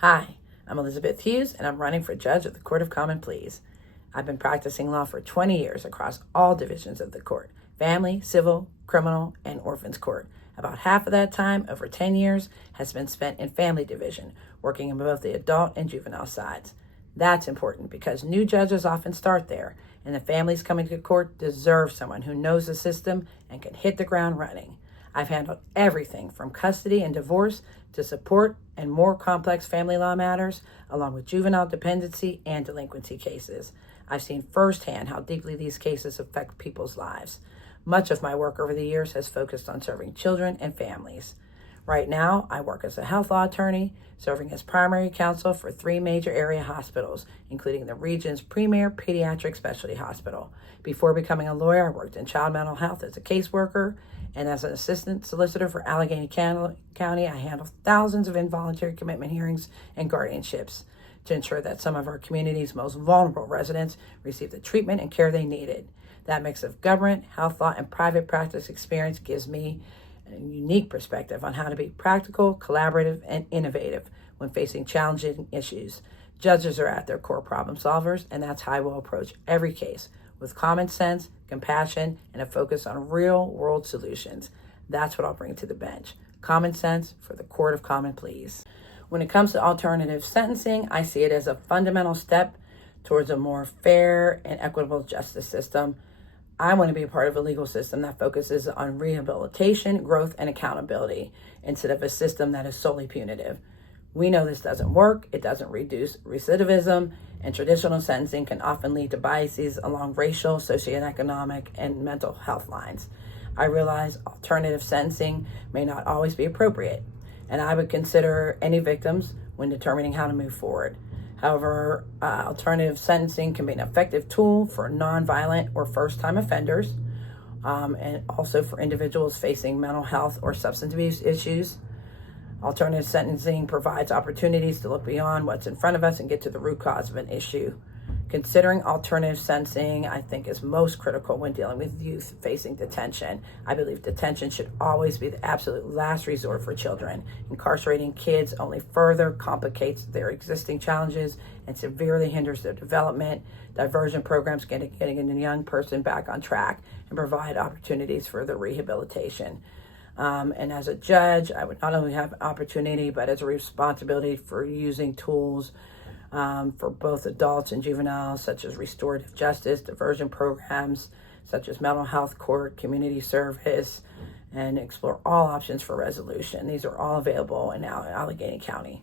Hi, I'm Elizabeth Hughes, and I'm running for judge of the Court of Common Pleas. I've been practicing law for 20 years across all divisions of the court: family, civil, criminal, and orphans court. About half of that time, over 10 years, has been spent in family division, working in both the adult and juvenile sides. That's important because new judges often start there, and the families coming to court deserve someone who knows the system and can hit the ground running. I've handled everything from custody and divorce to support and more complex family law matters, along with juvenile dependency and delinquency cases. I've seen firsthand how deeply these cases affect people's lives. Much of my work over the years has focused on serving children and families. Right now, I work as a health law attorney, serving as primary counsel for 3 major area hospitals, including the region's premier pediatric specialty hospital. Before becoming a lawyer, I worked in child mental health as a caseworker, and as an assistant solicitor for Allegheny County, I handle thousands of involuntary commitment hearings and guardianships to ensure that some of our community's most vulnerable residents receive the treatment and care they needed. That mix of government, health law, and private practice experience gives me a unique perspective on how to be practical, collaborative, and innovative when facing challenging issues. Judges are at their core problem solvers, and that's how I will approach every case, with common sense, compassion, and a focus on real-world solutions. That's what I'll bring to the bench. Common sense for the Court of Common Pleas. When it comes to alternative sentencing, I see it as a fundamental step towards a more fair and equitable justice system. I want to be a part of a legal system that focuses on rehabilitation, growth, and accountability instead of a system that is solely punitive. We know this doesn't work. It doesn't reduce recidivism, and traditional sentencing can often lead to biases along racial, socioeconomic, and mental health lines. I realize alternative sentencing may not always be appropriate, and I would consider any victims when determining how to move forward. However, alternative sentencing can be an effective tool for nonviolent or first-time offenders, and also for individuals facing mental health or substance abuse issues. Alternative sentencing provides opportunities to look beyond what's in front of us and get to the root cause of an issue. Considering alternative sentencing, I think, is most critical when dealing with youth facing detention. I believe detention should always be the absolute last resort for children. Incarcerating kids only further complicates their existing challenges and severely hinders their development. Diversion programs getting a young person back on track and provide opportunities for their rehabilitation. And as a judge, I would not only have opportunity, but as a responsibility for using tools for both adults and juveniles, such as restorative justice, diversion programs, such as mental health court, community service, and explore all options for resolution. These are all available in Allegheny County.